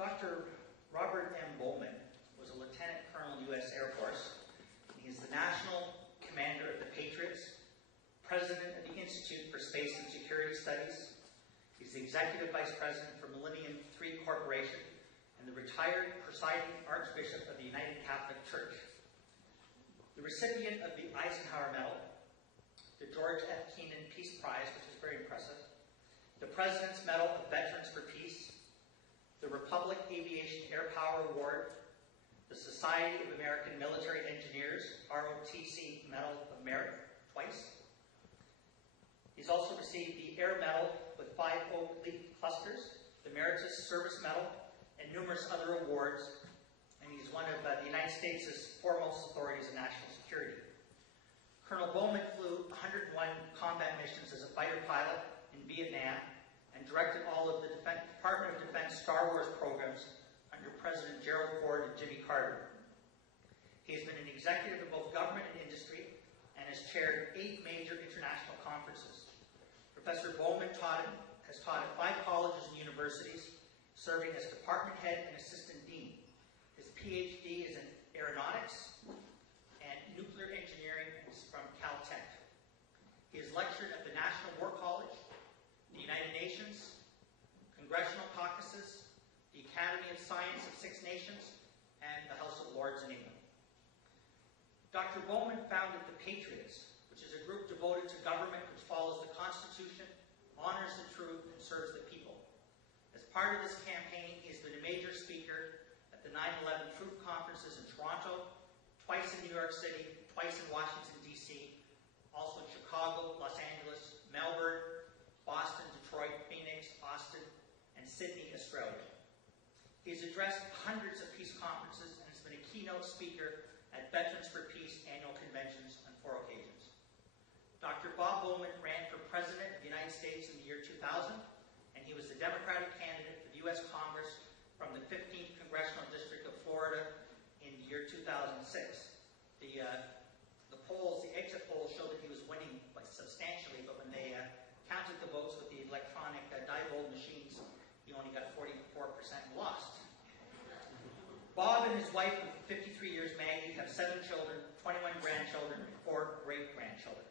Dr. Robert M. Bowman was a lieutenant colonel in the U.S. Air Force. He is the national commander of the Patriots, president of the Institute for Space and Security Studies. He's the executive vice president for Millennium 3 Corporation and the retired presiding archbishop of the United Catholic Church. The recipient of the Eisenhower Medal, the George F. Keenan Peace Prize, which is very impressive, the President's Medal of Veterans for Peace, the Republic Aviation Air Power Award, the Society of American Military Engineers, ROTC Medal of Merit, twice. He's also received the Air Medal with 5 Oak Leaf Clusters, the Meritus Service Medal, and numerous other awards, and he's one of the United States' foremost authorities in national security. Colonel Bowman flew 101 combat missions as a fighter pilot in Vietnam and directed all of the Department of Defense Star Wars programs under President Gerald Ford and Jimmy Carter. He has been an executive of both government and industry and has chaired 8 major international conferences. Professor Bowman has taught at 5 colleges and universities, serving as department head and assistant dean. His PhD is in aeronautics and nuclear engineering from Caltech. He has lectured at the National War College, the United Nations, congressional caucuses, the Academy of Science of 6 Nations, and the House of Lords in England. Dr. Bowman founded the Patriots, which is a group devoted to government which follows the Constitution, honors the truth, and serves the people. As part of this campaign, he has been a major speaker at the 9/11 Truth Conferences in Toronto, twice in New York City, twice in Washington, D.C., also in Chicago, Los Angeles, Melbourne, Boston, Detroit, Phoenix, Austin, and Sydney, Australia. He has addressed hundreds of peace conferences and has been a keynote speaker at Veterans for Peace annual conventions on 4 occasions. Dr. Bob Bowman ran for President of the United States in the year 2000, and he was the Democratic candidate for the U.S. Congress from the 15th Congressional District of Florida in the year 2006. The polls, the exit polls, showed that he was winning substantially, but when they counted the votes with the electronic die-roll machines, he only got 44% and lost. Bob and his wife of 53 years, Maggie, have 7 children, 21 grandchildren, and 4 great-grandchildren.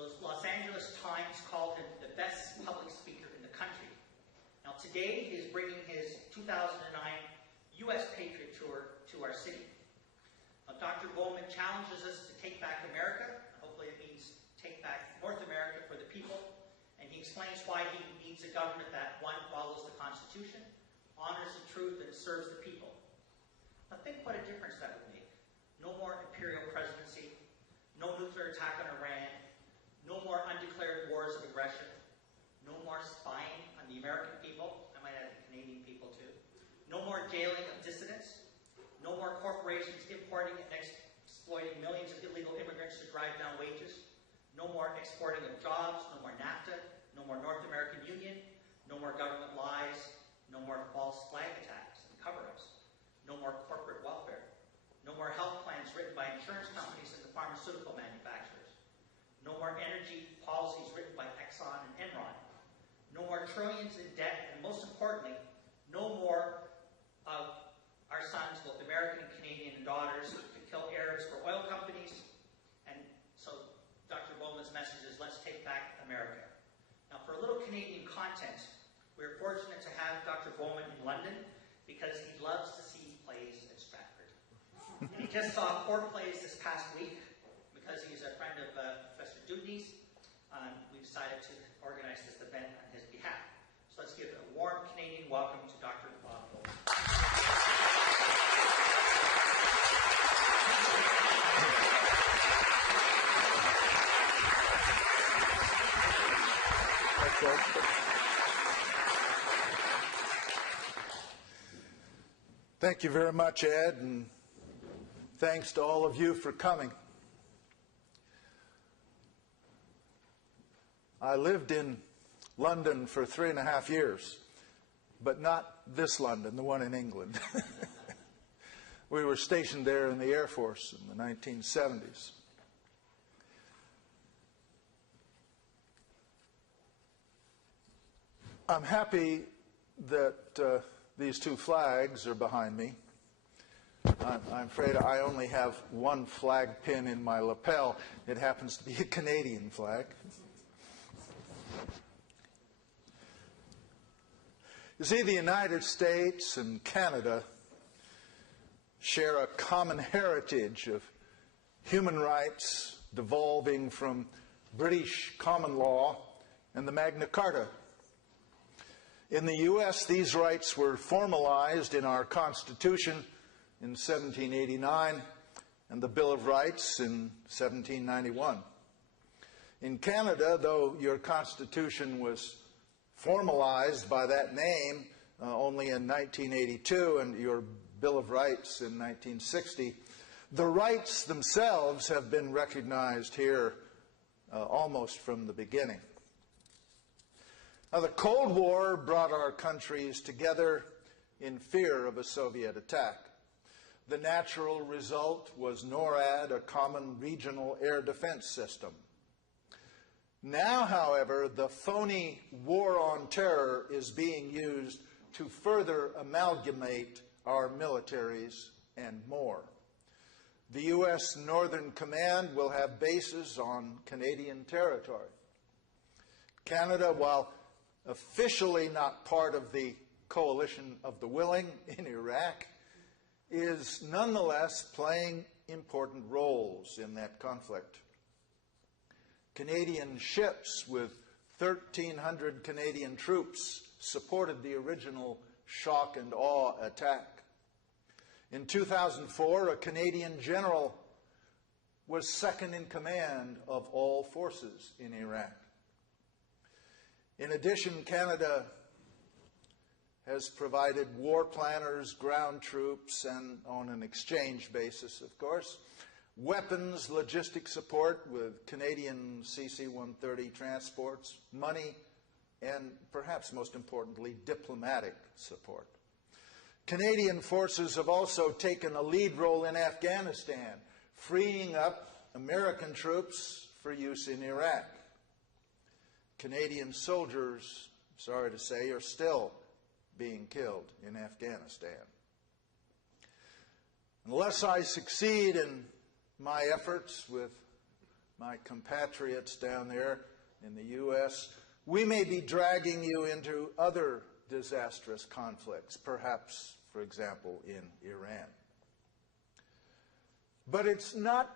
The Los Angeles Times called him the best public speaker in the country. Now today, he is bringing his 2009 U.S. Patriot Tour to our city. Now, Dr. Bowman challenges us to take back America. Hopefully it means take back North America for the people. And he explains why he needs a government that, 1, follows the Constitution, honors the truth, and serves the people. Now think what a difference that would make. No more imperial presidency, no nuclear attack on Iran, no more undeclared wars of aggression, no more spying on the American people, I might add the Canadian people too, no more jailing of dissidents, no more corporations importing and exploiting millions of illegal immigrants to drive down wages, no more exporting of jobs, no more NAFTA, no more North American Union, no more government lies, no more false flag attacks and cover-ups, no more corporate welfare, no more health plans written by insurance companies and the pharmaceutical manufacturers, no more energy policies written by Exxon and Enron, no more trillions in debt, and most importantly, no more of our sons, both American and Canadian and daughters, to kill Arabs for oil companies. And so Dr. Bowman's message is, let's take back America. Now, for a little Canadian content, we're fortunate to have Dr. Bowman in London because he loves to see plays at Stratford. And he just saw 4 plays this past week because he's a friend of Professor Dudney's. We decided to organize this event on his behalf. So let's give a warm Canadian welcome to Dr. Bob Bowman. Thank you very much, Ed, and thanks to all of you for coming. I lived in London for 3.5 years, but not this London, the one in England. We were stationed there in the Air Force in the 1970s. I'm happy that These two flags are behind me. I'm afraid I only have one flag pin in my lapel. It happens to be a Canadian flag. You see, the United States and Canada share a common heritage of human rights devolving from British common law and the Magna Carta. In the U.S., these rights were formalized in our Constitution in 1789 and the Bill of Rights in 1791. In Canada, though your Constitution was formalized by that name only in 1982 and your Bill of Rights in 1960, the rights themselves have been recognized here almost from the beginning. Now, the Cold War brought our countries together in fear of a Soviet attack. The natural result was NORAD, a common regional air defense system. Now, however, the phony war on terror is being used to further amalgamate our militaries and more. The U.S. Northern Command will have bases on Canadian territory. Canada, while officially not part of the coalition of the willing in Iraq, is nonetheless playing important roles in that conflict. Canadian ships with 1,300 Canadian troops supported the original shock and awe attack. In 2004, a Canadian general was second in command of all forces in Iraq. In addition, Canada has provided war planners, ground troops, and on an exchange basis, of course, weapons, logistic support with Canadian CC-130 transports, money, and perhaps most importantly, diplomatic support. Canadian forces have also taken a lead role in Afghanistan, freeing up American troops for use in Iraq. Canadian soldiers, sorry to say, are still being killed in Afghanistan. Unless I succeed in my efforts with my compatriots down there in the U.S., we may be dragging you into other disastrous conflicts, perhaps, for example, in Iran. But it's not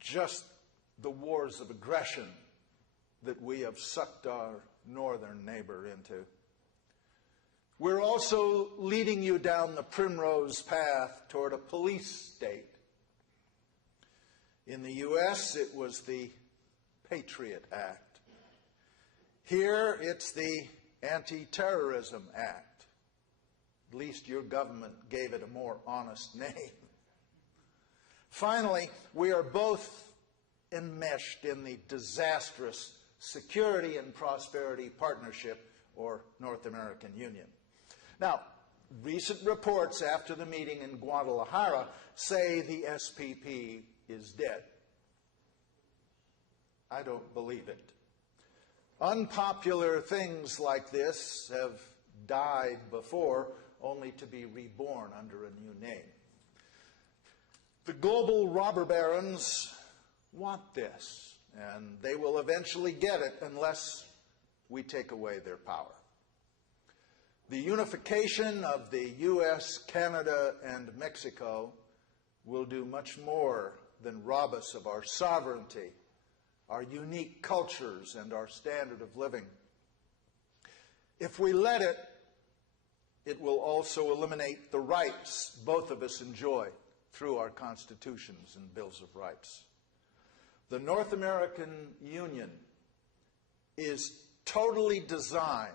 just the wars of aggression that we have sucked our northern neighbor into. We're also leading you down the primrose path toward a police state. In the U.S., it was the Patriot Act. Here, it's the Anti-Terrorism Act. At least your government gave it a more honest name. Finally, we are both enmeshed in the disastrous Security and Prosperity Partnership, or North American Union. Now, recent reports after the meeting in Guadalajara say the SPP is dead. I don't believe it. Unpopular things like this have died before, only to be reborn under a new name. The global robber barons want this, and they will eventually get it unless we take away their power. The unification of the U.S., Canada, and Mexico will do much more than rob us of our sovereignty, our unique cultures, and our standard of living. If we let it, it will also eliminate the rights both of us enjoy through our constitutions and bills of rights. The North American Union is totally designed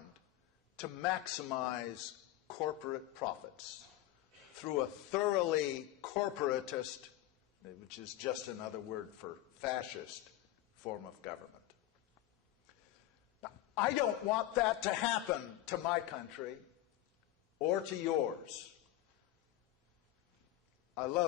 to maximize corporate profits through a thoroughly corporatist, which is just another word for fascist, form of government. Now, I don't want that to happen to my country or to yours. I love